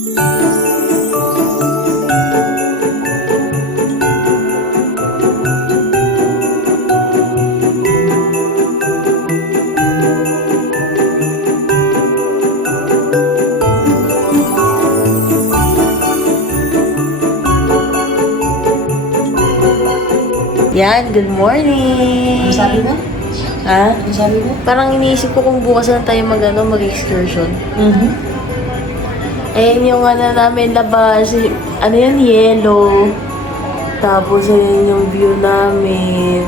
Yan, good morning! Ano sabi mo? Ha? Ano sabi mo? Parang iniisip ko kung bukas na tayo mag-excursion. Ayan yung namin labas. Ano yan? Yellow. Tapos ayan yung view namin.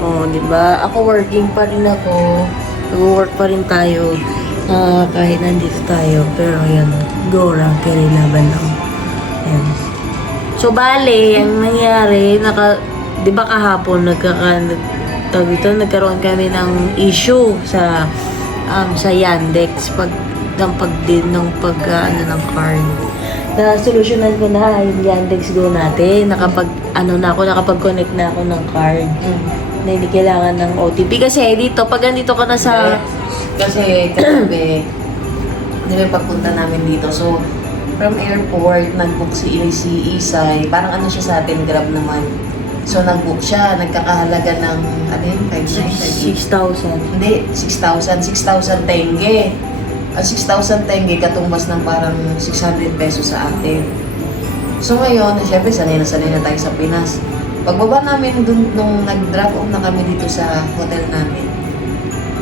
Oh, di ba? Ako working pa rin ako. Nag-work pa rin tayo. Kahit nandito tayo. Pero ayan, go lang. Kailangan lang. Ayan. So, bale, ang nangyari, di ba kahapon, nagkaroon kami ng issue sa Yandex, ng ng card. Na-solusyonan ko na yung Yandex Go natin. Nakapag-connect na ako ng card. Na hindi kailangan ng OTP. Kasi dito, pag andito ka na sa... Kasi kagabi, di ba pagpunta namin dito, so, from airport, nag-book si Isay. Parang ano siya sa atin, Grab naman. So, nag-book siya. Nagkakahalaga ng, 6,000. Hindi, 6,000. 6,000 tenge. At 6,000 tenge, katumbas ng parang 600 pesos sa atin. So, ngayon, syempre, sanay na tayo sa Pinas. Pagbaba namin dun, nung nag-drop off na kami dito sa hotel namin,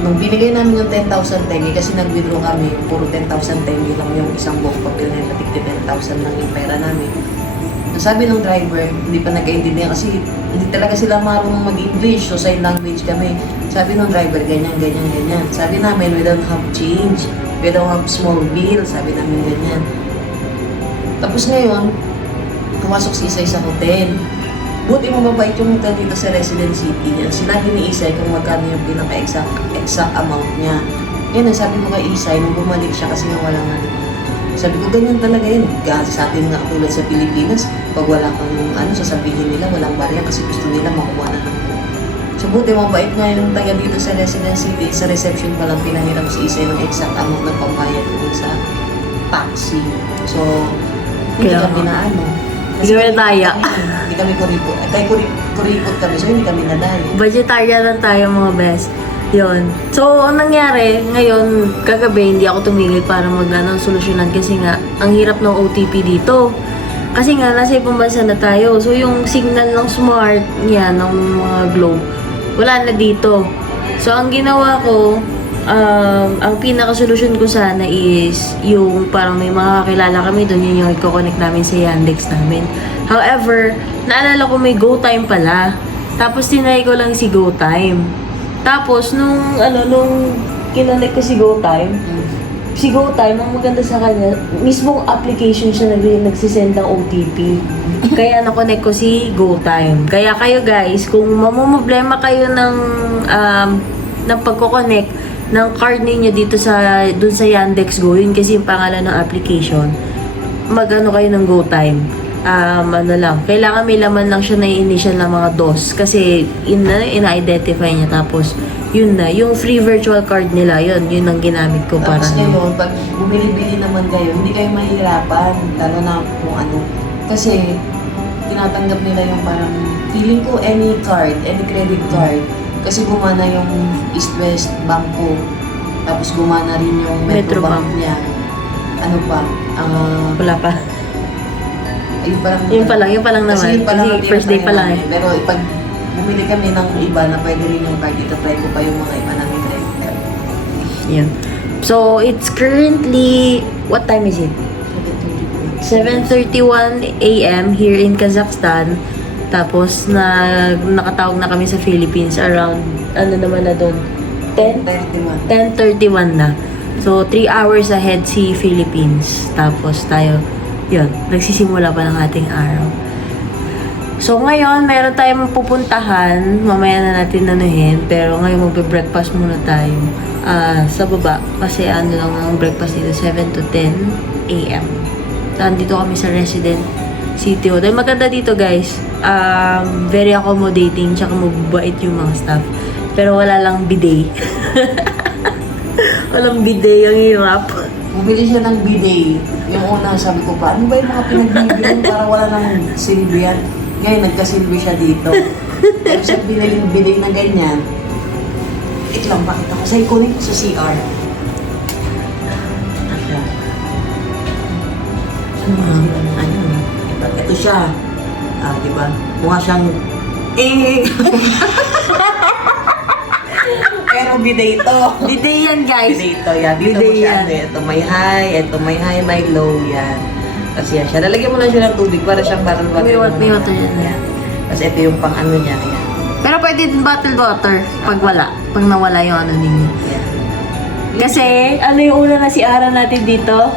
nung binigay namin yung 10,000 tenge, kasi nag-withdraw kami, puro 10,000 tenge lang yung isang buong papel na patigti 10,000 lang yung pera namin. Sabi ng driver, hindi pa nagkaintindihan kasi hindi talaga sila marunong mag-English, so sign language kami. Sabi ng driver, ganyan. Sabi namin, we don't have change, we don't have small bill, sabi namin ganyan. Tapos ngayon, pumasok si Isay sa hotel. Buti mo mabait yung hotel dito sa Resident City. Yan, sinabi ni Isay kung magkano yung pinaka-exact amount niya. Yan, sabi ko kay Isay, nung bumalik siya kasi nga wala nga. Sabi ko, ganyan talaga yun. Sa atin nga tulad sa Pilipinas, pag wala kang sasabihin nila, walang barya kasi gusto nila makuha na ng. So, buti mabait nga yung taga dito sa Resident City. Sa reception pa lang pinahiram si Isay ng exact amount na pambayad dito sa taxi. So, hindi kami na Hindi kami nadaya. Hindi kami kuripot. Kaya kuripot kami, so hindi kami nadaya. Vegetarian lang tayo mga best. Yun. So, ang nangyari, ngayon, kagabi, hindi ako tumigil para solusyonan kasi nga, ang hirap ng OTP dito. Kasi nga, nasa ibang bansa na tayo. So, yung signal ng smart, yan, ng mga Globe, wala na dito. So, ang ginawa ko, ang pinaka-solusyon ko sana is yung parang may makakilala kami doon, yun yung i-connect namin sa Yandex namin. However, naalala ko may GoTime pala. Tapos tinry ko lang si GoTime. Tapos nung kinonect ko si GoTime, ang maganda sa kanya, mismong application siya nagsisend ng OTP. Kaya na-connect ko si GoTime. Kaya kayo guys, kung mamumblema kayo ng pagko-connect ng card ninyo dito dun sa Yandex Go, yun kasi yung pangalan ng application, kayo ng GoTime. Kailangan may laman lang siya na initial na mga DOS kasi ina-identify niya, tapos yun na, yung free virtual card nila, yun ang ginamit ko para. Tapos ngayon, pag bumili-bili naman kayo, hindi kayo mahirapan, lalo na kung kasi tinatanggap nila yung parang, feeling ko any credit card, kasi gumana yung East West Bank ko. Tapos gumana rin yung Metro Bank niya. Ano pa? Wala pa. Yun pa lang naman. Kasi first day pa lang. Pero pag bumili kami ng iba na pwede rin yung card dito, try ko pa yung mga iba namin credit card. Yan. So, it's currently, what time is it? 7:31 a.m. here in Kazakhstan. Tapos, nakatawag na kami sa Philippines around, naman na doon? 10:31 na. So, 3 hours ahead si Philippines. Tapos, tayo, yun, nagsisimula pa ng ating araw. So, ngayon, meron tayong pupuntahan. Mamaya na natin nanuhin. Pero ngayon, magbe-breakfast muna tayo sa baba. Kasi lang ang breakfast dito, 7 to 10 a.m. Nandito kami sa Resident City Hotel. Maganda dito, guys. Very accommodating, tsaka mababait yung mga staff. Pero wala lang bidet. Walang bidet, yung hirap. Bumili siya ng bidet. Yung una, sabi ko pa, ano ba yung mga pinagbibili para wala nang silbi yan? Ngayon, nagkasilbi siya dito. Pero siya binili yung bidet na ganyan. Ito lang, bakit ako? Sa'yo, kunin ko sa CR. Siya. Ayun. Ito siya. Diba? Mukha siyang, pero bidet ito. Bidet yan, guys. Bidet ito, yan. Dito mo Bidet siya, yan. ito may high, may low, yan. Kasi yan siya. Lalagyan mo lang siya ng tubig para siyang bottle water. May water yan. Kasi ito yung pang ano niya. Yan. Pero pwede din bottled water pag wala. Pag nawala yung ano ninyo. Yan. Kasi, ano yung una na si Ara natin dito?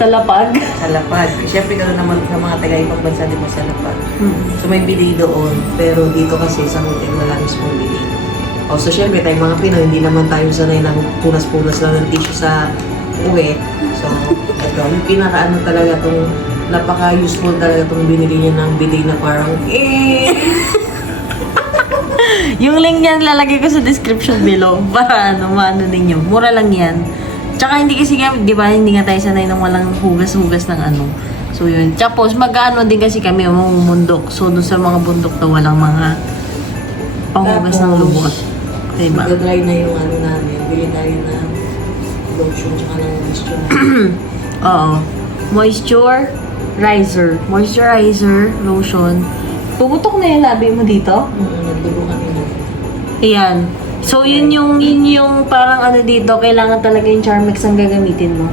Sa Lapag. Sa Lapag. Siyempre gano'n naman sa mga taga-ibang bansa, di ba sa Lapag. Mm. So may bidet doon, pero dito kasi sa hotel wala mismong bidet. So siyempre tayong mga Pinoy, hindi naman tayo sanay ng punas-punas lang ng tissue sa uwi. So ito, yung pinaka-ano talaga itong napaka-useful talaga itong binili niya ng bidet na parang Yung link niyan lalagay ko sa description below para maano ninyo. Mura lang yan. Tsaka hindi kasi nga, di ba, hindi nga tayo sanay ng walang hugas-hugas ng ano. So yun. Tapos mag-ano din kasi kami, mamumundok. So doon sa mga bundok na walang mga panghugas ng lubot. Diba? Magdadry na yung ano namin. Bili tayo ng lotion tsaka ng moisture na. Oo. Moisturizer, lotion. Puputok na yung labi mo dito? Nagdugo kami na. Ayan. So, yun yung parang ano dito, kailangan talaga yung Charmex ang gagamitin mo.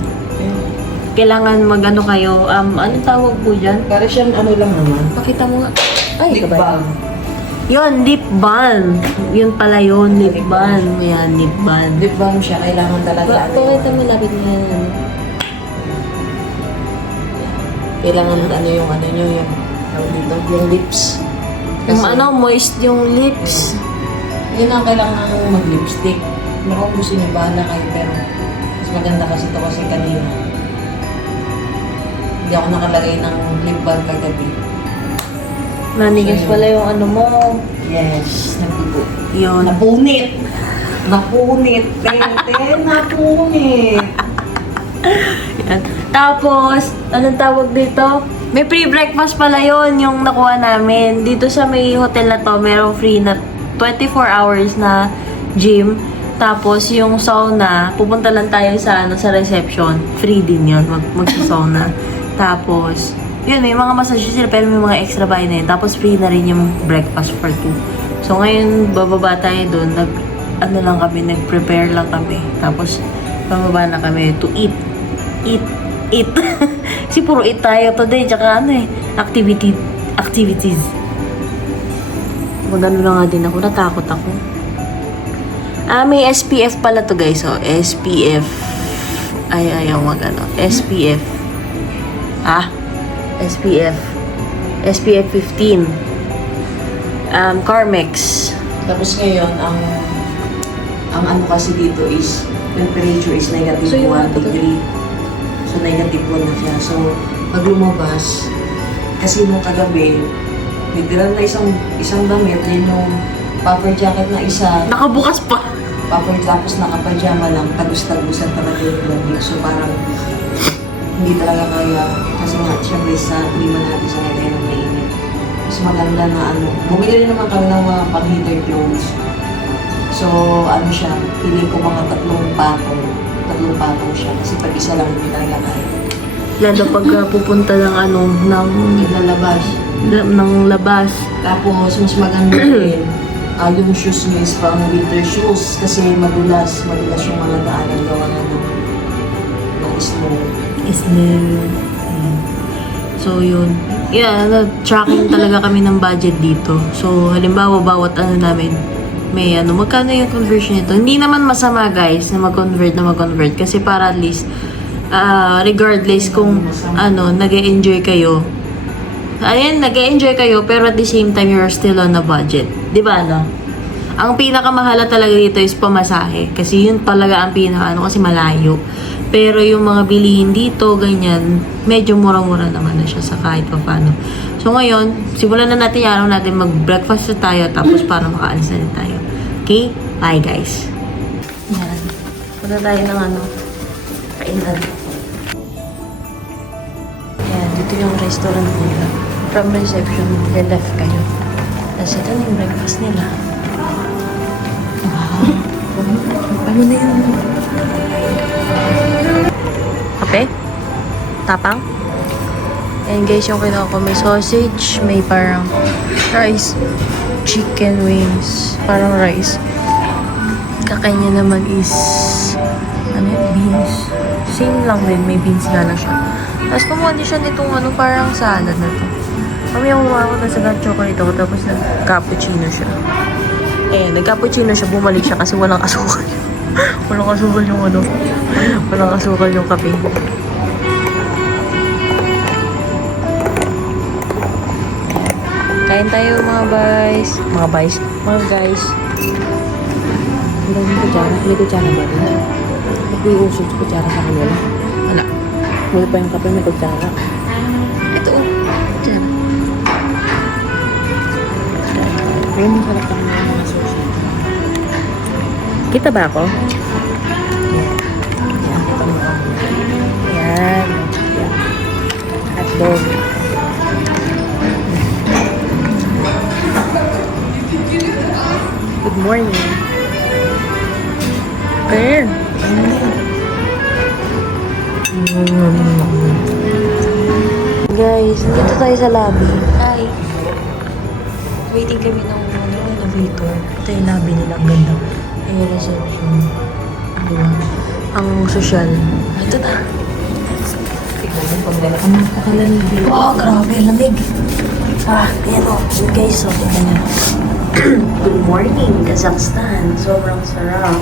Kailangan mag-ano kayo, anong tawag po dyan? Para siyang ano lang naman. Pakita mo nga. Ay, Lip ito ba? balm. Yun, lip balm. Yun pala yun, lip balm. Ayan, lip balm. Lip balm siya, kailangan talaga. Pakita mo, lapit mo yan. Kailangan ano yung ano nyo, yung tawag dito, yung lips. Yung ano, moist yung lips. Yun ang kailangan mag-lipstick. Kung gusto niyo, bahala kayo, pero mas maganda kasi ito kasi kanina. Hindi ako nakalagay ng lip balm kagabi. Nanigas pala yung ano mo. Yes, nagdugo. Yun. Napunit! Napunit! Tete, napunit! Yan. Tapos, anong tawag dito? May free breakfast pala yon yung nakuha namin. Dito sa may hotel na to, merong free na 24 hours na gym. Tapos, yung sauna, pupunta lang tayo sa sa reception. Free din yun, mag-sauna. Tapos, yun, may mga massage sila, pero may mga extra bayad na yun. Tapos, free na rin yung breakfast for 2. So, ngayon, bababa tayo doon. Nag-prepare lang kami. Tapos, bababa na kami to eat. Kasi puro eat tayo today. Tsaka activities. Magano na nga din ako. Natakot ako. May SPF pala to guys. So, SPF. Ayaw magano. SPF. SPF 15. Carmex. Tapos ngayon, ang ano kasi dito is, temperature is negative So, yung 1 degree. So, negative 1 na siya. So, pag lumabas, kasi nung kagabi, literal na isang damit, yun yung puffer jacket na isa, Nakabukas pa. puffer tapos nakapajama lang, tagus-tagusan talaga yung lamig. So, parang hindi talaga kaya, kasi nga, syempre sa lima natin sa nila ng mainit. Mas maganda na bumili rin naman kami ng mga pang-heater clothes. So, ano siya, piling ko mga tatlong patong siya. Kasi pag isa lang, hindi talaga kaya. Lalo pag pupunta ng ng labas. Tapos, mas maganda rin, yung shoes niya is pang winter shoes. Kasi madulas yung mga daanan gawa na ng snow. So, yun. Yeah, tracking talaga kami ng budget dito. So, halimbawa, bawat namin, may magkano yung conversion nito. Hindi naman masama guys na mag-convert kasi para at least regardless kung nag-e-enjoy kayo. Ayan, nag-e-enjoy kayo pero at the same time you're still on a budget. 'Di ba Ang pinakamahala talaga dito is pamasahe kasi yun talaga ang kasi malayo. Pero yung mga bilihin dito, ganyan, medyo mura-mura naman na siya sa kahit pa paano. So ngayon, simulan na natin yung araw natin, mag-breakfast na tayo, tapos para makaalis na tayo. Okay? Bye guys. Yan. Punta tayo ng kainan. Ayan, dito yung restaurant nila. From reception, left kayo. Tapos ito na yung breakfast nila. Wow! Ano na yun? Kape? Tapang? Ayan guys, yung kinuha ko. May sausage, may parang rice, chicken wings, parang rice. Kakanya naman is, ano yun, beans. Same lang din, may beans nga lang siya. Tapos kumuha din siya nitong ano, parang salad na to. Kami yung kumuha ko na sa dark chocolate ako, tapos nag-cappuccino siya. Ayan, nag-cappuccino siya, bumalik siya kasi walang asukal. Walang asukal yung ano, walang asukal yung kape. Kain tayo mga guys. Mga guys. Mga guys. May kutsara. May kutsara ba rin? May usod sa kutsara sa kanila. Wala. Wala pa yung kape, may kutsara. Ito oh. Diyan. Ayun, masarap pa naman yung sausage. Kita ba ako? Yan, ito mo ako. Yan. Yan. Hotdog. Good morning. Ayan. Guys, dito tayo sa lobby. Hi. Waiting kami ng elevator. Ito yung lobby nila. Ang ganda. Ay, yung reception. Diba? Ang social. Ito na. Tignan mo, pagdala ka ng pakalamig. Oh, grabe. Lamig. Ayan o. Guys, so, tignan niyo. Good morning, Kazakhstan. Sobrang sarap.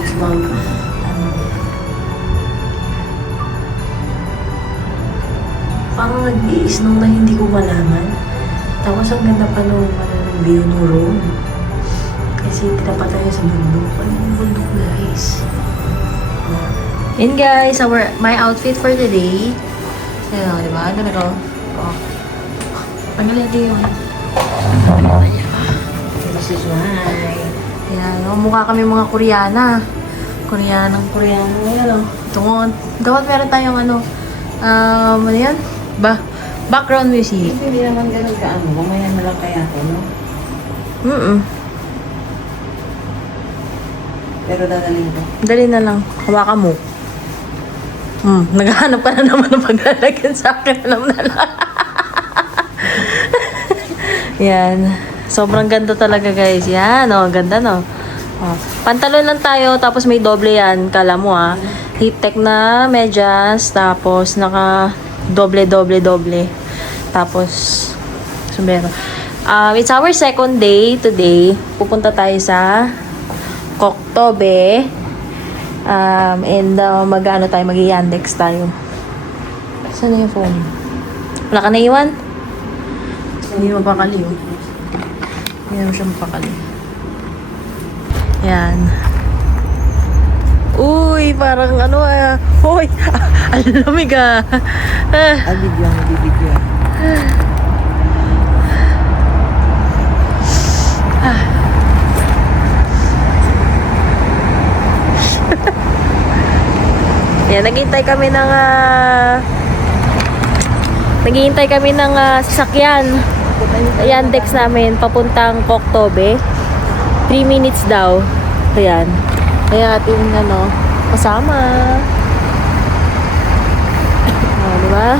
Parang nag-i-snow na hindi ko malaman. Tapos ang ganda pa nung view ng room. Kasi tinapat tayo sa bundok. Ano yung bundok, guys? And guys, my outfit for today. Ayan o, diba? Ano na ko? Oh. Panggalin natin yun. This is why. Ayan, oh, mukha kami mga Koreana. Koreano. Ayan o. Tungon. Dapat meron tayong ano yan? Background music. Hindi naman ganun ka ano. Mamaya na lang kaya ako, no? Pero dadalhin ko. Dali na lang. Hawakan mo. Naghahanap ka na naman ng paglalagyan sa akin. Alam na lang. Yan. Sobrang ganda talaga guys. Yan. Oh, ganda no. Oh. Pantalon lang tayo. Tapos may doble yan. Kala mo ha. Heat tech na medyas. Tapos naka doble. Tapos sombrero. It's our second day today. Pupunta tayo sa Koktobe. And mag-ano tayo, mag-Yandex tayo. Saan na yung phone? Wala ka naiwan? Hindi mo mapakali oh. Hindi naman siya mapakali. Yan. Uy, parang ano Hoy! Ang lamig Bibigyan. Yan, naghihintay kami ng sasakyan. Yandex namin papuntang Koktobe. 3 minutes daw. Ayan. Kaya ating kasama. Diba?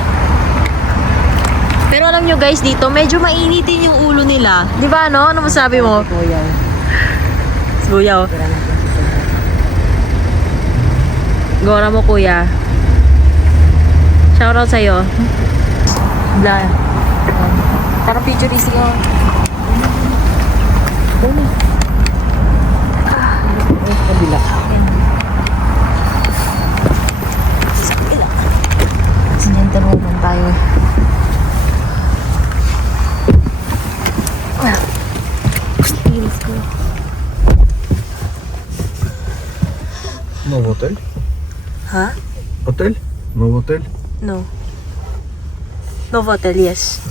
Pero alam nyo guys, dito medyo mainitin yung ulo nila. Di ba no? Ano masabi mo? Kuyaw. Kuyaw. Gora mo kuya. Shoutout sa'yo. Bla. Para futuristic ako. Kabila. Sa kabila. Sinenteruman tayo. Let's go. No hotel? Huh? Hotel? No hotel? No. No hotel, yes.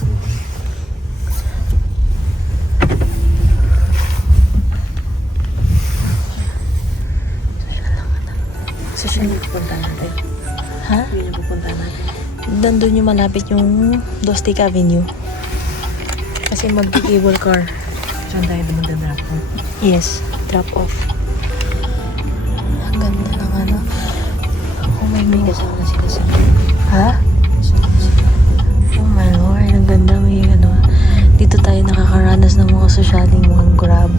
Social punta natin. Ha? Yun yung pupunta natin. Nandun yung malapit yung Dostik Avenue. Kasi mag-cable car. Saan tayo magdadrop po? Yes, drop off. Ang ganda ng ano. Oh my May God. kasama sila sa Ha? Oh my Lord, ang ganda. May ano. Dito tayo nakakaranas ng mga sosyaling mga grab.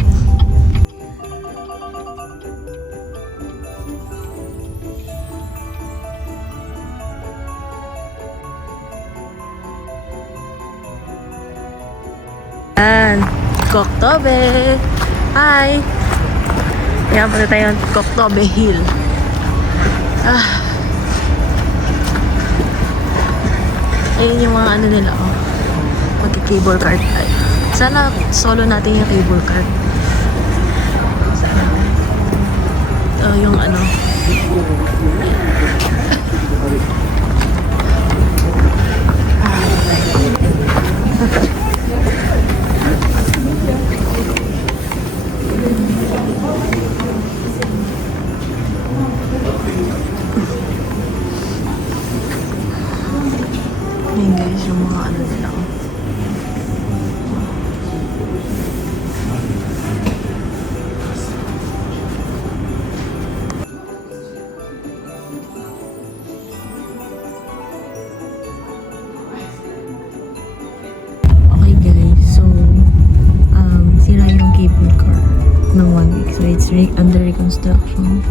Yan. Koktobe. Hi. Yan, punta tayo ng Koktobe Hill. Ayun yung mga ano nila, oh. Magki-cable card tayo. Sana solo natin yung cable card. Yung ano. Ayun guys, yung mga ano nila, oh. Okay guys, so sira yung cable car ng 1 week. So it's under reconstruction.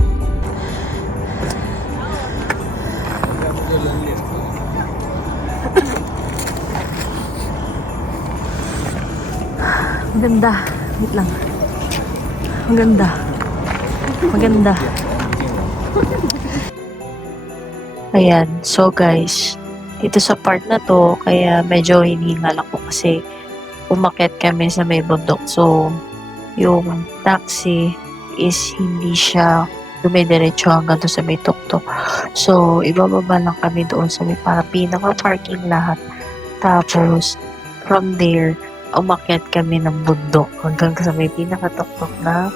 Maganda. Wait lang. Maganda. Maganda. Ayan. So guys, dito sa part na to, kaya medyo hinihingal ako kasi umakyat kami sa may bundok. So, yung taxi is hindi siya dumidiretso hanggang doon sa may tuktok. So, ibababa lang kami doon sa may para pinaka-parking lahat. Tapos, from there, umakyat kami ng bundok hanggang sa may pinaka-tuktok na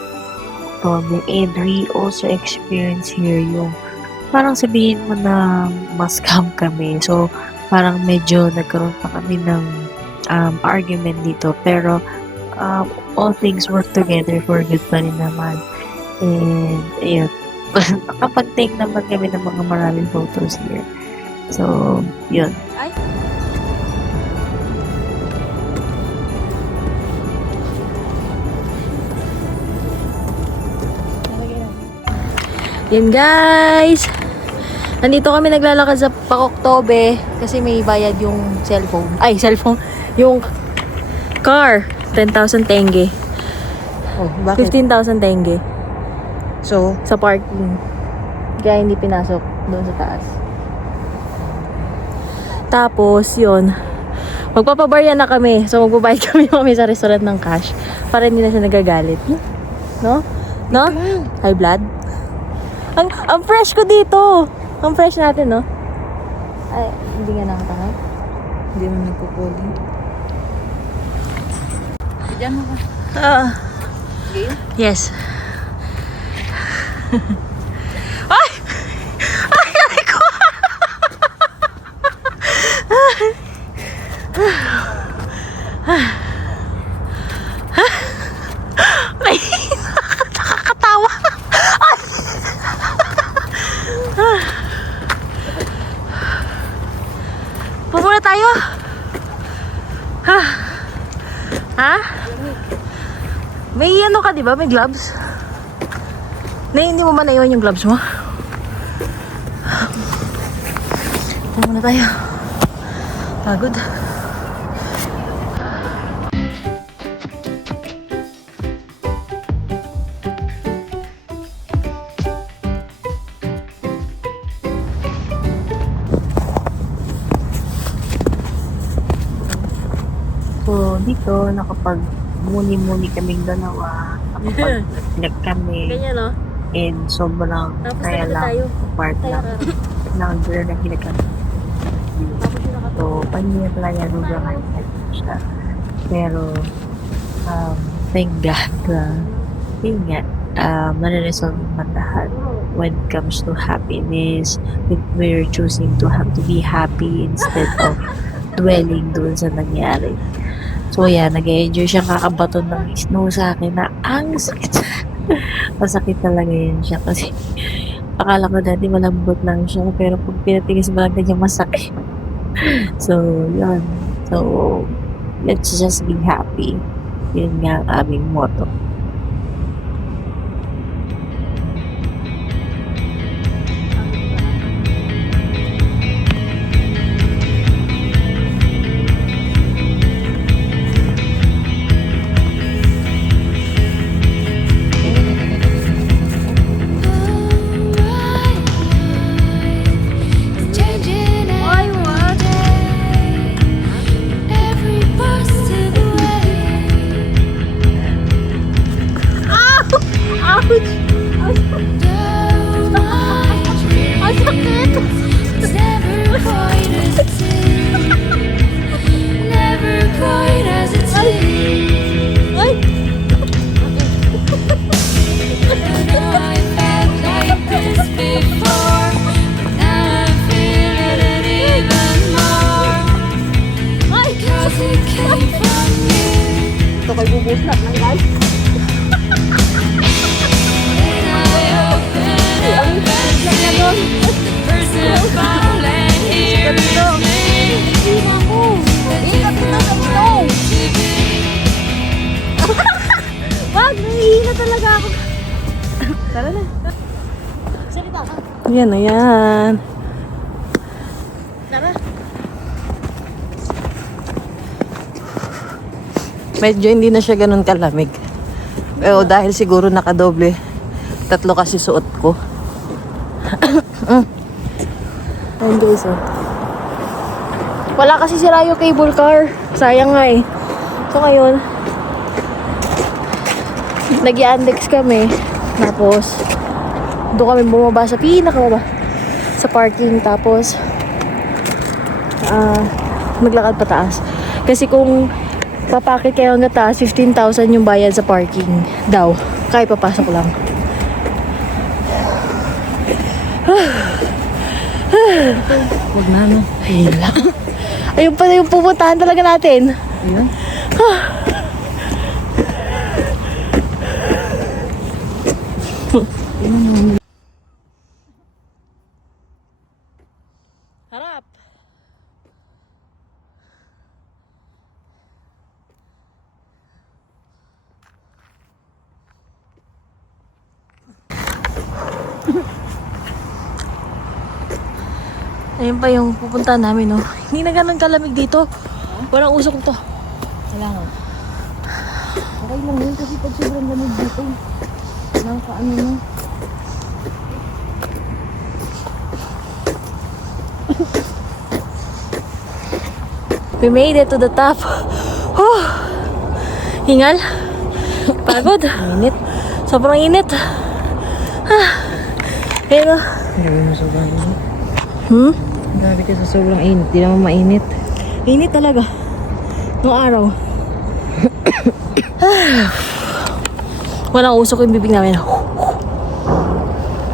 October. And we also experience here yung parang sabihin mo na mas-scam kami. So, parang medyo nagkaroon pa kami ng argument dito. Pero, all things work together for good pa rin naman. And, ayun. Nakapag-take naman kami ng mga maraming photos here. So, yun. Yan guys! Nandito kami naglalakad sa Pakoktobe kasi may bayad yung cellphone. Ay, cellphone. Yung car. 10,000 tenge. Oh, bakit? 15,000 tenge. So, Sa parking. Kaya hindi pinasok doon sa taas. Tapos, yun. Magpapabarya na kami. So, magbabayad kami sa restaurant ng cash. Para hindi na siya nagagalit. No? No? High blood? Ang fresh ko dito. Ang fresh natin, no? Ay, hindi nga nakatangay. hindi mo nagpo-calling. Diyan mo ka. Game? Yes. Ay! Ay, ay ko! May nakakatawa. Ay! Pumula tayo? Ha? Ha? May ano ka, di ba? May gloves? Hindi mo ba naiwan yung gloves mo? Pumula tayo. Pagod. So, dito, nakapag-muni-muni kaming dalawa. Nakapag-nag kami. Ganyan, no? And sobrang Tapos kaya talaga lang, tayo. part lang. Nag-blur na kami. Tapos yung nakatawa. So, pag-niya playa, sobrang high siya. Pero, thank God, yun nga, nare-resolve naman lahat. when it comes to happiness, if we're choosing to be happy instead of dwelling doon sa nangyari. So yan, nag-enjoy siya, kakabaton ng snow sa akin na ang sakit. Masakit talaga yun siya kasi akala ko dati malambot lang siya pero pag pinatigas mo lang ganyan masakit. So, yun. So, let's just be happy. Yun nga ang aming motto. Ito kay bubus na ng guys. Wag, nangihina talaga ako. Tara na. Salita ka. Yan na yan. Tara. Medyo hindi na siya ganun kalamig. Pero dahil siguro nakadoble. 3 kasi suot ko. Ayun guys, oh. Wala kasi sira yung cable car. Sayang nga eh. So ngayon, nag-i-andex kami. Tapos, doon kami bumaba sa pinakababa. Sa parking. Tapos, maglakad pataas. Kasi kung papakit kayo hanggang taas, 15,000 yung bayad sa parking daw. Kaya papasok lang. Huwag na, no? Ayun lang. Ayun pa yung pupuntahan talaga natin. Ayun. Harap. Ayun pa yung pupuntahan namin, no? Hindi na ganun kalamig dito. Walang usok to. Kailangan. Okay lang yun kasi pag sobrang lamig dito. Nakakaano mo. We made it to the top. Oh! Hingal. Pagod. Init. Sobrang init. Pero, Grabe mo sobrang init. Grabe ka sa sobrang init. Di naman mainit. init talaga. Noong araw. Walang usok yung bibig namin.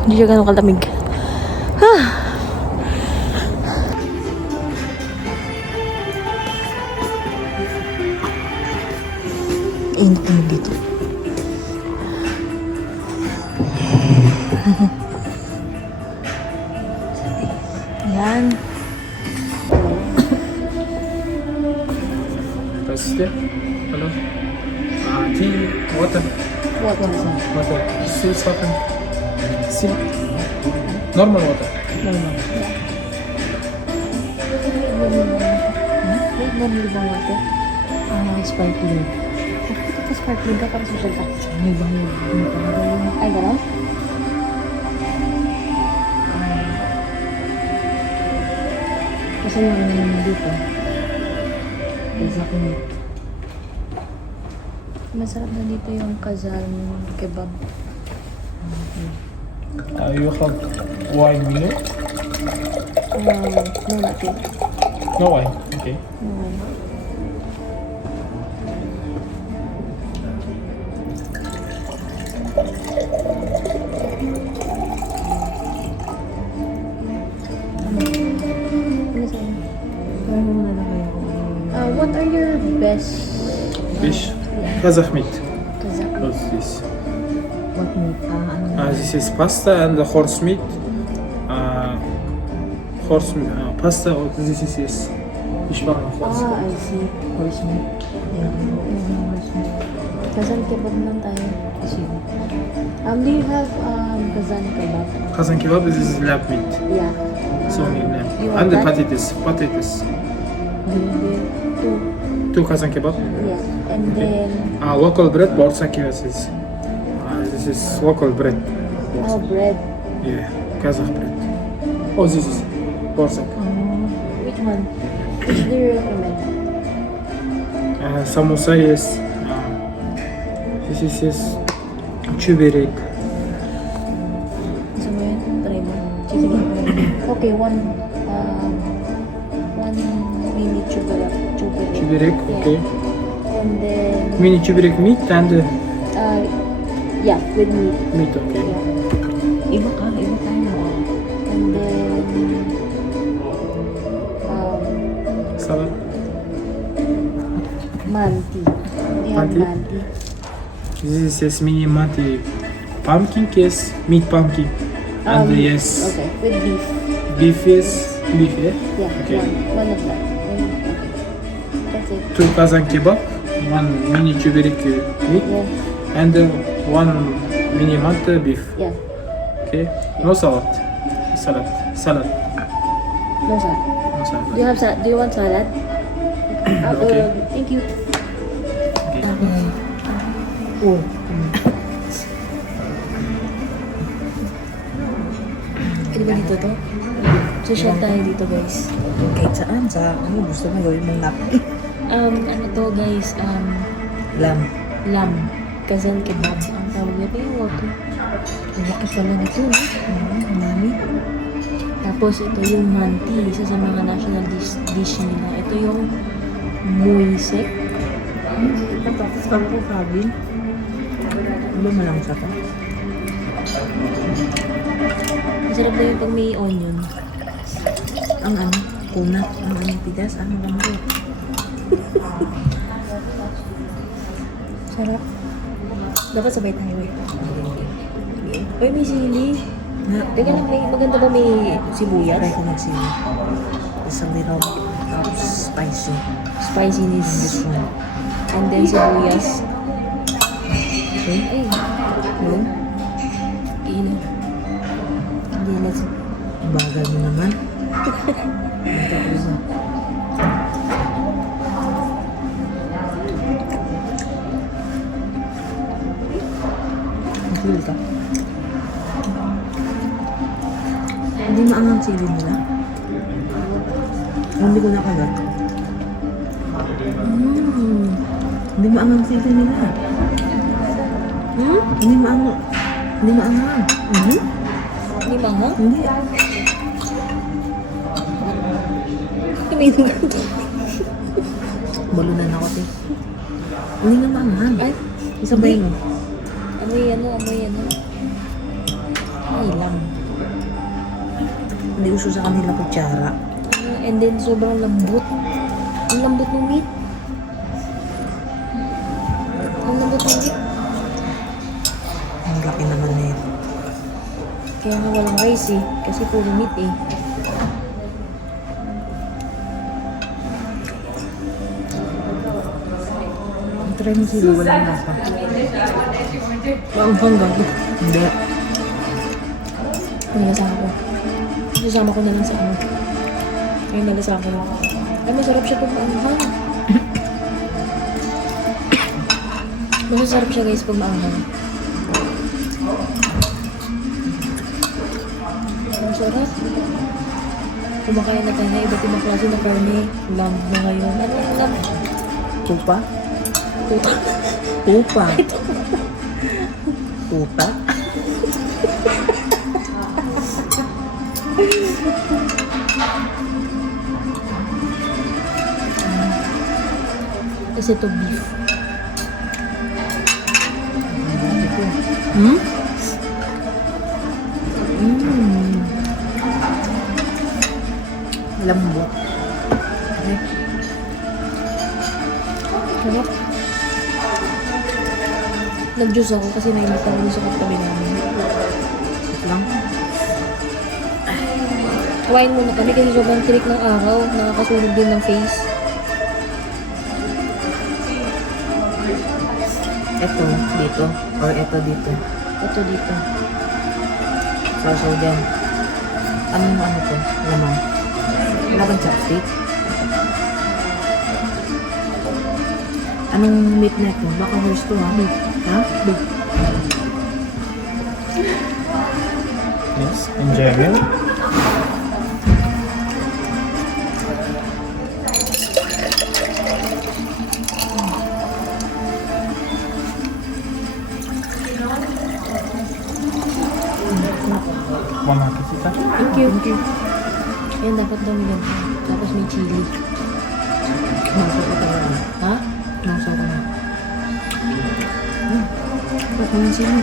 Hindi siya ganun kalamig. Init naman dito. Ayan. Sister, hello. Tea, water. Water. Still soften. Still. Normal water. Normal bang water? Sparkling. Tapos sparkling ka para social ka. May bahid. Ay, gano'n? Kasi yung ano naman dito. Isa ko nito. Masarap na dito yung kazan kebab. You have wine Milo? No, nothing. No wine. Okay. No. what are your best Fish. Kazakh meat. Kazakh? What's this? What meat? This is pasta and the horse meat. Pasta. This is yes. Fish parang horse. I see. Horse meat. Horse meat. Kazan kebab naman tayo. Kasi. Do you have kazan kebab? Kazan kebab. This is lamb meat. Yeah. So You and want the that? potatoes. Two. 2 kazan kebab. Yeah. And then, Local bread. Borsa is. This is local bread. bread. Yeah, Kazakh bread. Oh, this is borsak. Which one? Which do you recommend? Samosa yes. This is yes. Çüberek. Gusto mo yun? Try mo. Sige, try mo. Okay, one mini chuberek. Çüberek, Yeah. okay. And then, Mini çüberek meat and yeah, with meat. meat, okay. Yeah. Iba ka na. And then, Salad. manti. We have Manti? manti. This is yes mini mati. Pumpkin yes, meat pumpkin. And yes, Okay, with beef. beef is beef, yeah. Yeah, Okay. one of that. Okay. That's it. 2 kazan kebab, 1 mini çüberek meat, Yeah, and 1 mini mati beef. yeah. Okay. No salad. Salad. No salad. No salad. Do you have salad? Do you want salad? Okay. Thank you. Oh. Pwede ba dito to? Social tayo dito, guys. Kahit saan, sa ano gusto mo gawin mong nap. Ano to, guys? Lam. Lamb. Kazan kebab. Ang tawag niya pa yung water. Ang laki pala nito, no? Mami. Tapos, ito yung manti. Isa sa mga national dish nila. Ito yung muisek. Tapos kami ko sabi. Ano mo lang sa to? Masarap na yung pag may onion. Ang ano? Kuna. Ang ano pidas. Ano lang ito? Sarap. Dapat sabay tayo eh. Uy, may sili. Teka lang, maganda ba may sibuyas? Try ko magsili. It's a little spicy. Spiciness. This one. And then sibuyas. Okay? Ay, Ano? ina. Hindi na sa... Bagal mo naman. Ito ko isa. Maghuli ka. Hindi maangang sili nila. Hindi ko nakagat. Hindi maangang sili nila. Hindi maangang. Hindi maangang. Hindi manga? Hindi. Tuminig ko. Balunan ako, te. Hindi nga maangang. Ay, Isabay mo. amoy ano. Ay lang. Hindi uso sa kanila kutsara. And then sobrang lambot. Ang lambot ng meat. Ang lambot ng meat. Ang laki naman na yun. Kaya nga walang rice eh. Kasi puro meat eh. Try mo sili, walang lasa. Ang hanggang. Hindi. Nilasama ko. Susama ko na lang sa ano. Ay, nalasama ko lang. Ay, masarap siya pag maanghang. Masarap siya guys pag maanghang. Ang sarap. Kumakain na tayo na iba't ibang klase na karne. Lamb na ngayon. Ano yung lamb? Tupa? Puta. Tupa. Tupa? Kasi ito beef. Hmm? Lambot. Sarap. Nag-juice ako kasi nainit ako sa katabi namin. Lang. Kumain muna kami kasi sobrang tirik ng araw. Nakakasunog din ng face. Ito, dito. Or ito dito. Ito dito. So dyan. Anong ano to? Lamang. Wala bang chopstick? Anong meat na ito? Baka horse to ha? Ha? Yes, enjoy it. Mama, kita. Thank you. Ayan, dapat daw may ganito. Tapos may chili. Nasa ko talaga. Ha? Nasa ko na. Ba't naman sila?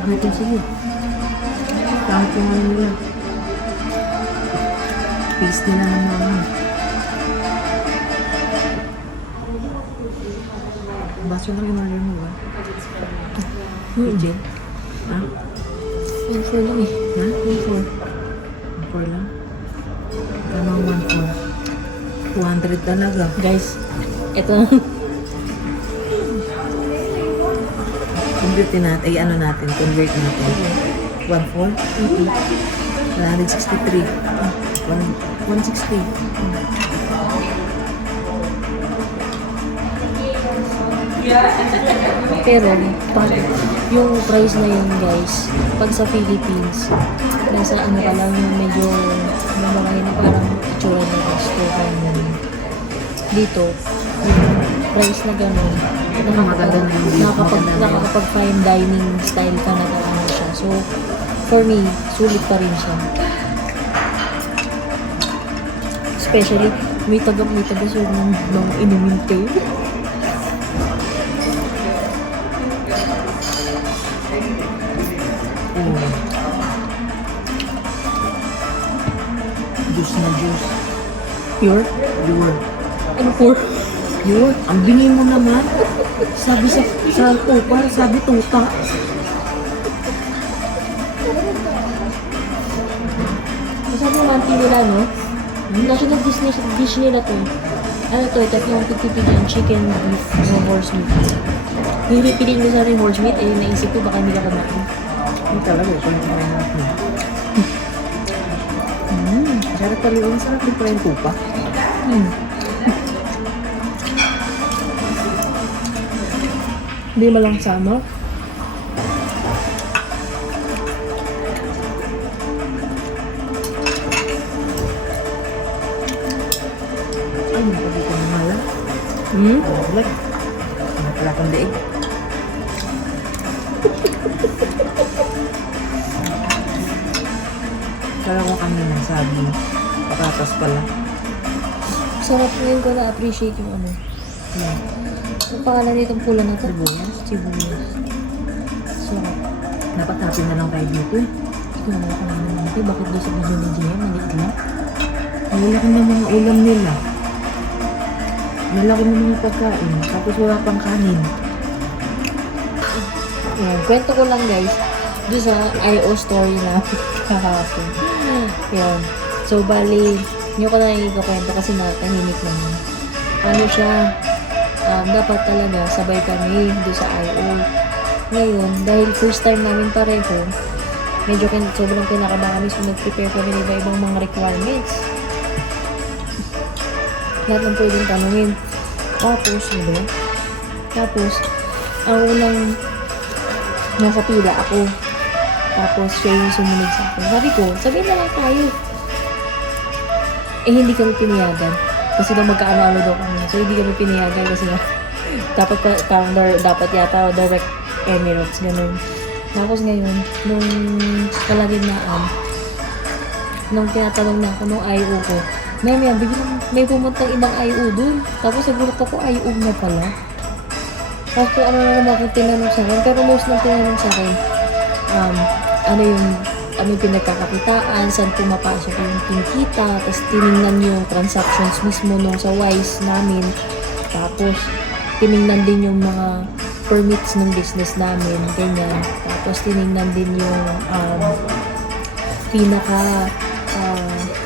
Bakit yung sila? Bakit yung ano nila? Face nila ng mga. Baso lang yung order mo ba? Jen? Ha? Yung full lang eh. Ha? Yung 4 lang? Ano ang 1 4? 200 talaga. Guys, ito. Convert natin, ay ano natin, convert natin. 1.4? 163. 160. Pero, pag yung price na yun guys, pag sa Philippines, nasa ano ka lang yung medyo mamamay na parang itsura ng resto. Dito, yung price na gano'n, Maganda na yung maganda na yun. nakakapag fine dining style ka na ano siya. So, for me, sulit pa rin siya. Especially, may taga-serve ng inumin kayo. Juice na juice. Pure? Pure. Ano for? Pure? Ang bingi mo naman. Sabi sa tupa, sabi tuta. Masarap yung manti nila, no? National dish nila to. Ano to, tatlong tipipid yung chicken, beef, o horse meat. Piliin ko sana yung horse meat, eh naisip ko baka hindi ka kumain. Hindi talaga, ito yung kumain natin. Sarap pala yun. Sarap din pala yung tupa. Hindi mo lang sama. Ay, napagay ko naman lang. Lag. Ano pala akong daig? Kala ko kanina sabi, patatas pala. Sarap ngayon ko na-appreciate yung ano. Ang pangalan nitong pula na to? Sibuyas? Sibuyas. Sarap. Dapat happy na lang tayo dito eh. Hindi ko naman kanina naman. Bakit doon sa video ni Gia? Maliit lang. Ang laki ng mga ulam nila. Malaki ng mga pagkain. Tapos wala pang kanin. Yan. Kwento ko lang guys. Doon sa I.O. story na kahapon. Yan. So, bali, hindi ko na kwento kasi nakahimik naman. Ano siya, dapat talaga sabay kami doon sa I.O. Ngayon, dahil first time namin pareho, medyo sobrang kinakabahan kami so nag-prepare kami ng iba-ibang mga requirements. Lahat ng pwedeng tanungin. Tapos, diba? Tapos, ang unang nasa pila ako. Tapos, siya yung sumunod sa akin. Sabi ko, sabihin na lang tayo. Eh, hindi kami pinayagan. Kasi daw magkaamalo daw kami. So, hindi kami pinayagan kasi dapat yata direct Emirates, ganun. Tapos ngayon, nung kalagitnaan, nung tinatanong na ako nung IO ko, Maya, biglang may pumuntang ibang IO dun. Tapos nagulat ako, IO na pala. Tapos kung ano na naman akong tinanong sa akin, pero most ng tinanong sa akin, ano yung ano yung pinagkakakitaan, saan pumapasok yung kinikita, tapos tiningnan yung transactions mismo nung sa Wise namin. Tapos, tiningnan din yung mga permits ng business namin, ganyan. Tapos, tiningnan din yung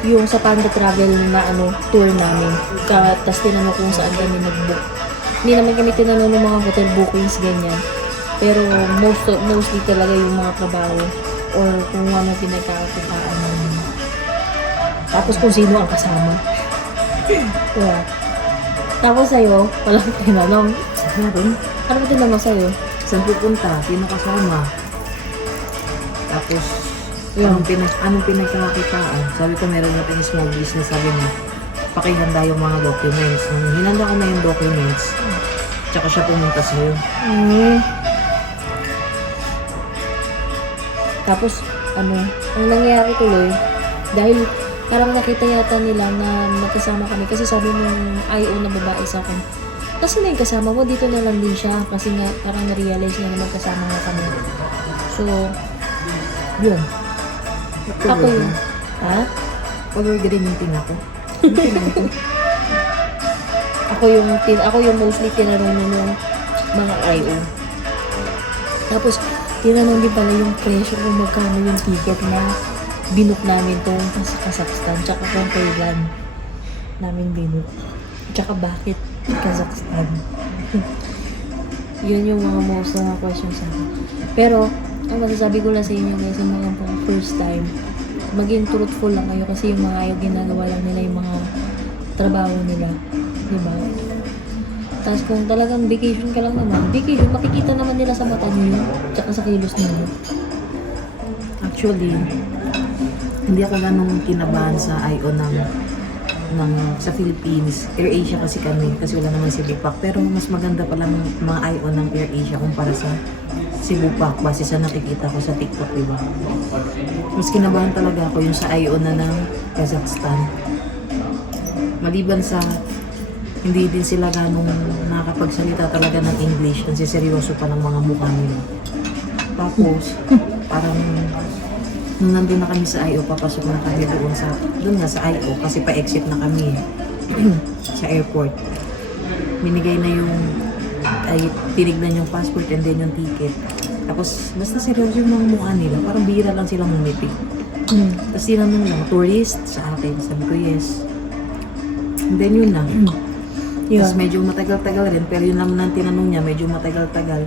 yung sa Panda Travel na tour namin. Tapos, tinanong kung saan kami nag-book. Hindi naman kami tinanong ng mga hotel bookings, ganyan. Pero, mostly talaga yung mga trabaho or kung ano pinagkakakitaan namin. Tapos, kung sino ang kasama. Diba? Tapos sa'yo, walang tinanong. Meron. Ano ba tinanong sa'yo? Saan pupunta? Sino kasama? Tapos, Yun. anong pinagkakakitaan? Sabi ko, meron natin yung small business. Sabi niya, pakihanda yung mga documents. Nung hinanda ko na yung documents, tsaka siya pumunta sa'yo. Tapos, ang nangyari tuloy, dahil parang nakita yata nila na magkasama kami. Kasi sabi nung IO na babae sa akin, kasi na yung kasama mo, dito na lang din siya. Kasi nga, parang na-realize niya na magkasama nga kami. So, yun. Ako yun. Ha? Pag-order din yung tina ko. Ako yung mostly tinanong ng mga IO. Tapos, tinanong din pala yung presyo kung magkano yung ticket na binook namin to sa Kazakhstan, tsaka kung kailan namin binook. Tsaka bakit Kazakhstan. Yun yung mga most na questions sa akin. Pero, ang masasabi ko lang sa inyo guys, yung mga first time, maging truthful lang kayo kasi yung mga ayaw ginagawa lang nila yung mga trabaho nila. Diba? Tapos kung talagang vacation ka lang naman, vacation, makikita naman nila sa mata niyo tsaka sa kilos niyo. Actually, hindi ako ganong kinabahan sa IO sa Philippines. AirAsia kasi kami, kasi wala naman Cebu Pac. Pero mas maganda palang mga IO ng AirAsia kumpara sa Cebu Pac, base sa nakikita ko sa TikTok, diba? Mas kinabahan talaga ako yung sa IO na ng Kazakhstan. Maliban sa hindi din sila ganong nakakapagsalita talaga ng English, kasi seryoso pa ng mga mukha nila. Tapos, parang nung nandun na kami sa IO, papasok na kami doon nga sa IO, kasi pa-exit na kami sa airport. Binigay na tinignan yung passport and then yung ticket. Tapos, basta seryoso yung mga mukha nila, parang bihira lang silang ngumiti. Tapos tinanong lang, tourist sa akin. Sabi ko, yes. And then yun na. Tapos medyo matagal-tagal rin, pero yun naman ang tinanong niya, medyo matagal-tagal.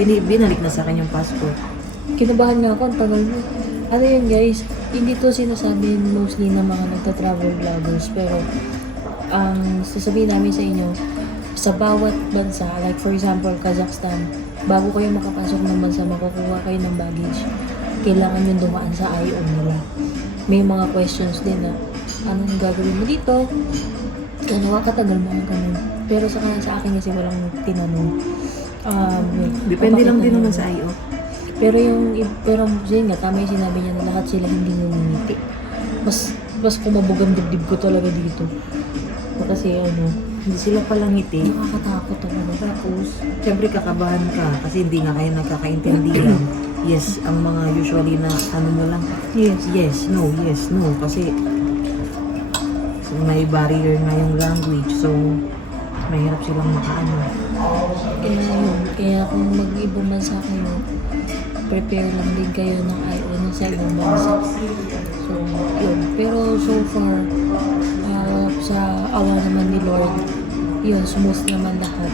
Binalik na sa akin yung passport. Kinabahan nga ako, ang tagal mo. Ano yun guys, hindi to sinasabi mostly ng mga nagta-travel vloggers, pero ang sasabihin namin sa inyo, sa bawat bansa, like for example, Kazakhstan, bago kayo makapasok ng bansa, makukuha kayo ng baggage, kailangan yung dumaan sa IO nila. May mga questions din na, anong gagawin mo dito? Ano katagal mo ang ganun. Pero sa akin kasi walang tinanong. Depende lang din naman sa IO. Pero yun nga, tama yung sinabi niya na lahat sila hindi ngumingiti. Mas kumabog ang dibdib ko talaga dito. Kasi Hindi sila palang ngiti. nakakatakot talaga. Tapos, syempre kakabahan ka kasi hindi nga kayo nagkakaintindihan. Yes, ang mga usually na mo lang, yes, no. Kasi may barrier na yung language. So, mahirap silang makaano. Kaya kung mag-ibang bansa kayo, prepare lang din kayo ng IO ng sa ibang bansa. So, yun. Pero so far, sa awa naman ni Lord, yun, smooth naman lahat.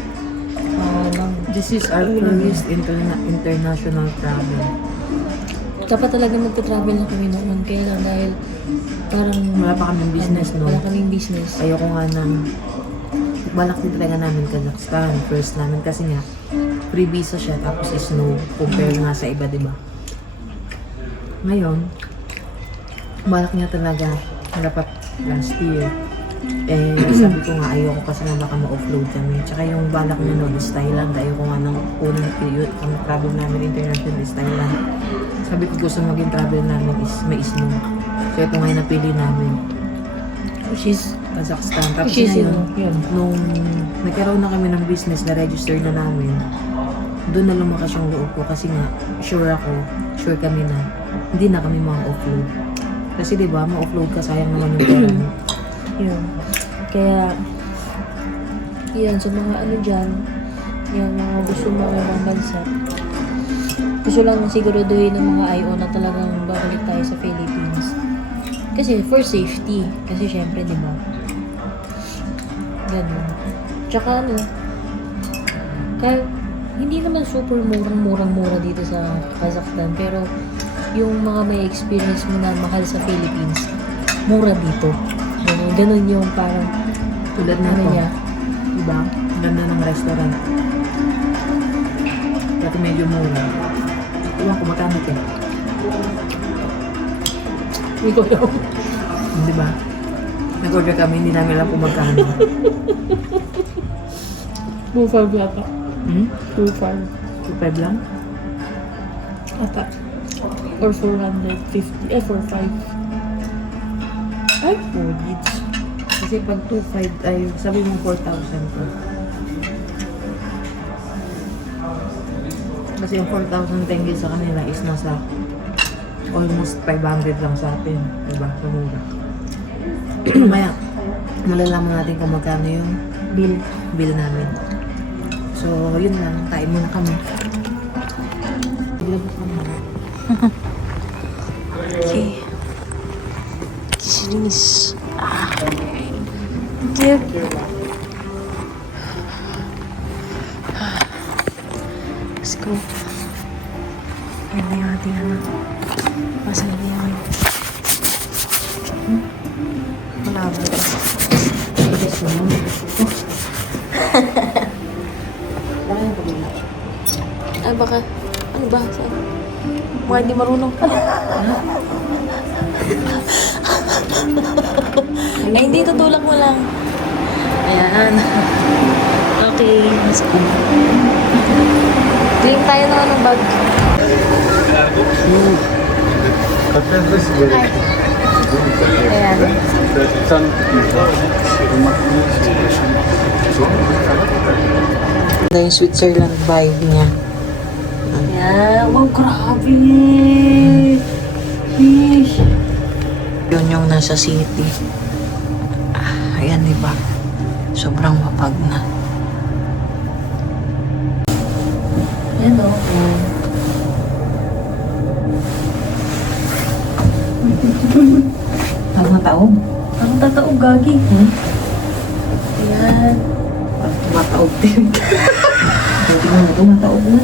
This is our first international travel. Dapat talaga magta-travel na kami noon. Kaya lang dahil parang Wala pa kaming business, no? Wala kaming business. Ayoko nga balak din talaga namin Kazakhstan. First namin kasi nga, free visa siya tapos is no. Compare nga sa iba, diba? Ngayon, balak niya talaga dapat last year. Sabi ko nga ayoko kasi nga baka ma-offload kami. Tsaka yung balak niya no is Thailand. Ayoko nga ng unang period. Ang travel namin international is Thailand. Sabi ko gusto maging travel namin is may snow. So ito nga yung napili namin. Which is, Kazakhstan. Tapos which is ngayon, nung nagkaroon na kami ng business na register na namin, doon na lumakas yung loob ko kasi nga sure kami na hindi na kami ma-offload. Kasi di ba, ma-offload ka, sayang naman yung pera mo. Yun. Kaya, yun, sa mga ano dyan, yung mga gusto mga ibang bansa, gusto lang siguraduhin ng mga IO na talagang babalik tayo sa Philippines. Kasi for safety. Kasi syempre, di ba? Ganun. Tsaka ano, kaya hindi naman super murang-mura dito sa Kazakhstan, pero yung mga may experience mo na mahal sa Philippines, mura dito. Ganun yung parang Tulad na ano to. niya. Diba? Ang ganda ng restaurant. Dati medyo mura. Iwan ko magkano ito. Hindi ko alam. Di ba? Nag-order kami, hindi namin alam kung magkano. 2.5 yata. 2.5 2.5 lang? ata. Or 450. 4.5. Ay, 4 gigs. Kasi pag 2.5 ay sabi mo 4,000 ko. Kasi yung 4,000 tenge sa kanila is nasa almost 500 lang sa atin. Diba? Sa mura. Mamaya, malalaman natin kung magkano yung bill namin. So, yun lang. Kain muna kami. Ilabot ka na. Okay. Cheese. Thank you. Let's go. Yan na yung ating ano. Masaya yan. Malabo. Bilis naman. Baka yung pagula. Ay, baka, ano ba? Saan? Baka hindi marunong. Ay, hindi, tutulak mo lang. Ayan. Okay, let's go. Drink tayo ng anong bag. Ayan. Ganda yung Switzerland vibe niya. Ayan. Wow, grabe. Fish. Yun yung nasa city. Ayan, diba? Sobrang mapag na. Ayan o. Tama taong. Ang tataog, gagi. Ayan. Tumataog din. Hindi mo tumataog na.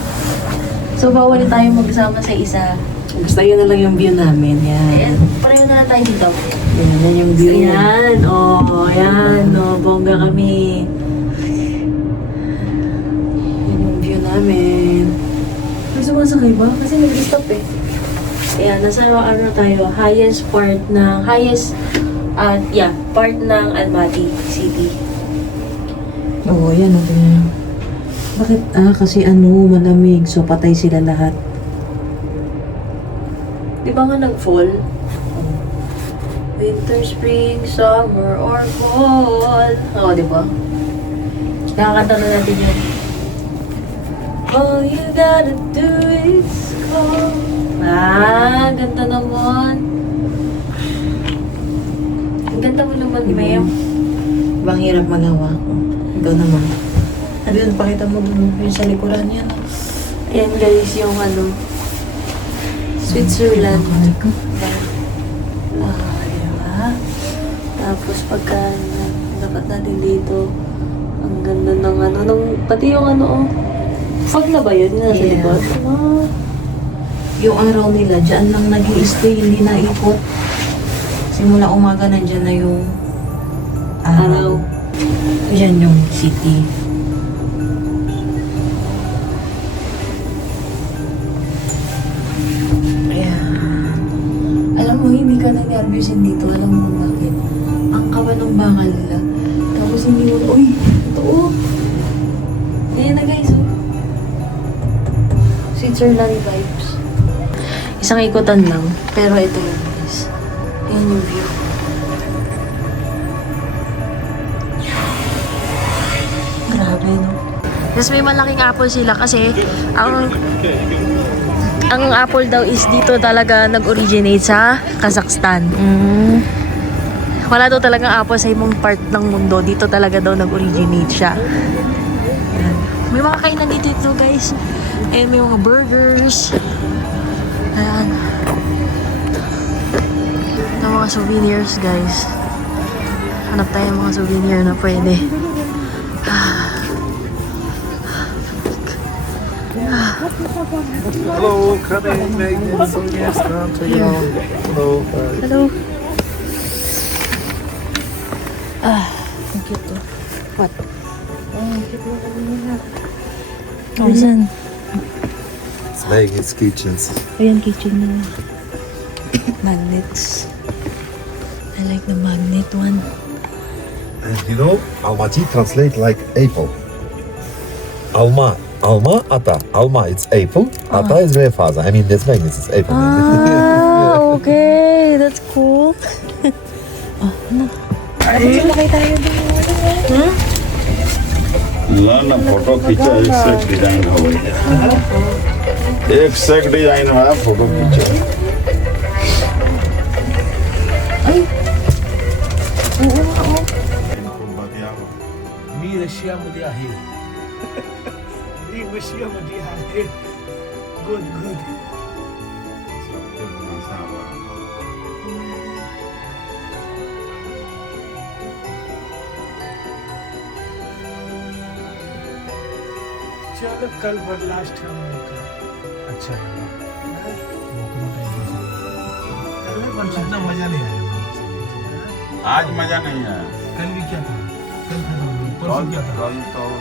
So, bawal tayo magsama sa isa. Basta yun na lang yung view namin. Yan. Ayan, pareho na tayo dito. Yan yung view. Ayan, ayan, bongga kami. Yan yung view namin. May sumasakay ba? Kasi nag-stop eh. Ayan, nasa ano tayo, highest part ng Almaty City. Oo, yan. Yan. Bakit? Kasi malamig. So, patay sila lahat. Di ba nga nag-fall? Winter, spring, summer, or fall. Oo, di ba? Nakakanta na natin yun. All you gotta do is call. Ganda naman. Ang ganda mo naman, Ma'am. Ibang hirap magawa. Ikaw naman. Ano yun? Pakita mo yung sa likuran yan. Ayan guys, yung ano, Switzerland. Diba? Tapos pagka dapat natin dito, ang ganda ng ano, pati yung ano, fog na ba yun? Yung nasa Yeah. likod? Yung araw nila, dyan lang nag-i-stay, hindi na ikot. Simula umaga, nandyan na yung araw. Yan yung city. Ayan. Alam mo, hindi ka na-nervousin dito. Alam mo kung bakit. Ang kaba ng bakal nila. Tapos hindi mo, uy, totoo. Ayan na guys, oh. Switzerland vibes. Isang ikutan lang, pero ito yun guys. Ayan yung view. Grabe, no? Tapos may malaking apple sila kasi ang Ang apple daw is dito talaga nag-originate sa Kazakhstan. Wala daw talagang apple sa ibang part ng mundo. Dito talaga daw nag-originate siya. Ayan. May mga kainan dito guys. And may mga burgers. Ayan. Ito mga souvenirs guys. Hanap tayo ng mga souvenir na pwede. Hello, can I make some restaurant to you? Hello. Hello. Ang cute to. What? Ang cute mo kanina. Oh, saan? It's making its kitchens. Ayan, kitchen niya. Magnets. I like the magnet one. And you know, Almaty translate like apple. Alma, ata. Alma, it's apple. Ata is grandfather. I mean, that's magnets, it's apple. Ah, okay. That's cool. Oh, ano? Dapat tayo doon. Learn photo खींचा एक से एक डिजाइन हो एक से एक डिजाइन है फोटो खींचा मी रशियामध्ये आहे मी रशियामध्ये आहे गुड गुड चलो कल पर लास्ट हम अच्छा पर इतना मजा नहीं आया आज मजा नहीं आया कल भी क्या था कल परसों क्या था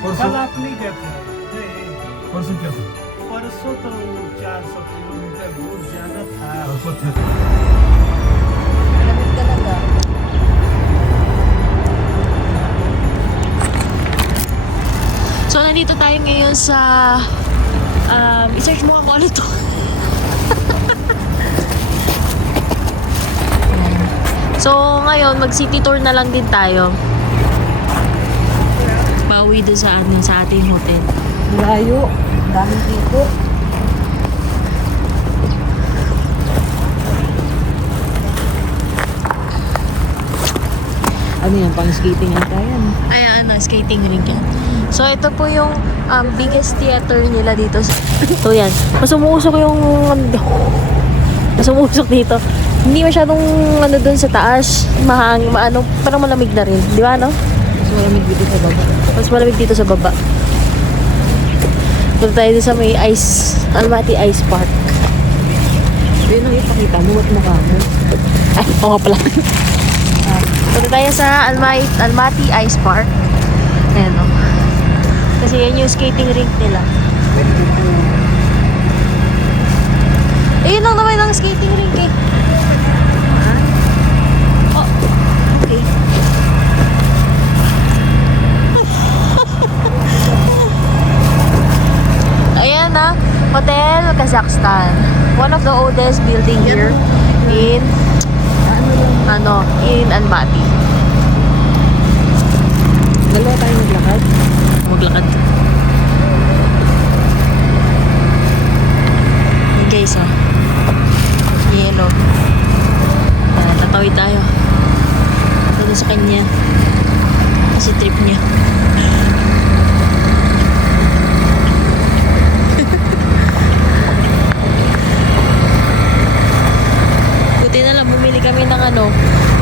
परसों आप नहीं गए थे परसों क्या था परसों तो 400 किलोमीटर दूर जाना था परसों था So, nandito tayo ngayon sa... i-search mo ako ano to. So, ngayon, mag-city tour na lang din tayo. Pauwi doon sa ating hotel. Layo. Daming dito. Ano yan? Pang skating yan tayo. Ayan, skating rink yan. So, ito po yung biggest theater nila dito. So, yan. Mas umuusok yung... Mas umuusok dito. Hindi masyadong ano dun sa taas. Parang malamig na rin. Di ba, no? Mas malamig dito sa baba. Mas malamig dito sa baba. Punta tayo dun sa may Almaty Ice Park. Yun ang ipakita mo. Ba't mukha mo? Ay, oo nga pala. Punta tayo sa Almaty Ice Park. Ayan, o. Kasi yan yung skating rink nila. Eh, yun lang naman ang skating rink eh. Oh, okay. Ayan na, Hotel Kazakhstan. One of the oldest building here in Almaty. Dalawa tayo naglakad. Maglakad. Hey guys, oh. Yellow. Tatawid tayo. Ito sa kanya. Kasi trip niya. Buti na lang bumili kami ng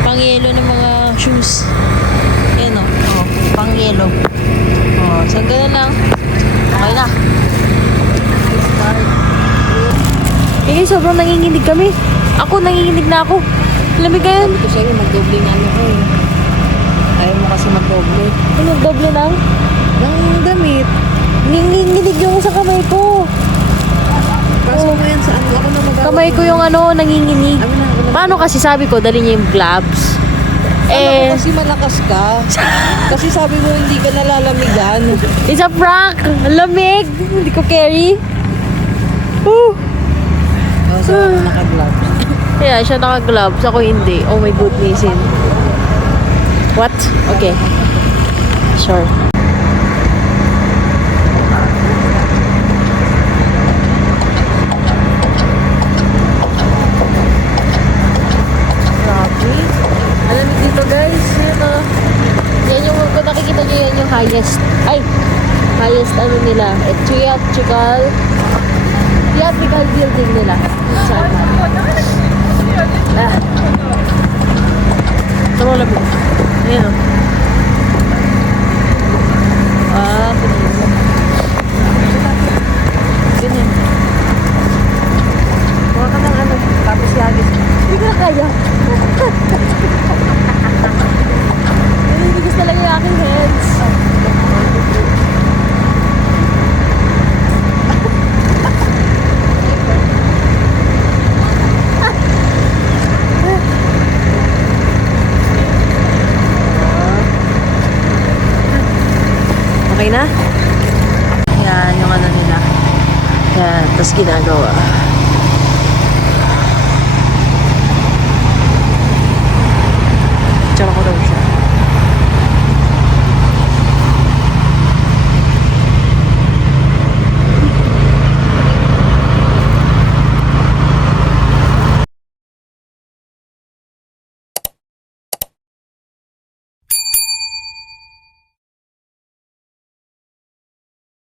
pang-yelo ng mga shoes. Ayan o. Oh, pang-yelo. Oh, so gano'n lang. Okay na. Eh, sobrang nanginginig kami. Ako, nanginginig na ako. Lamig ngayon. Ito sa'yo, magdoble nga ako eh. Ayaw mo kasi magdoble. Ano, doble lang? Ang damit. Nanginginig yung sa kamay ko. Pasok mo yan sa ano. Ako na mag-awal. Kamay ko yung nanginginig. Ako na. Paano kasi sabi ko, dali niya yung gloves? Eh, kasi malakas ka. Kasi sabi mo hindi ka nalalamigan. It's a prank! Lamig! Hindi ko carry. So, naka-gloves. Kaya siya naka-gloves, ako hindi. Oh my goodness. What? Okay. Sure. guys, yun o. Yan yung, kung nakikita nyo yan yung highest ano nila, theatrical building nila. Saan? Tama lang mo. Ayan o. Pinili. Ganyan. Mga ka ng ano, tapos lagi. Hindi ko na kaya. Nalilibigis talaga yung aking heads. Okay na? Yan, yung ano nila. Yan, tapos ginagawa.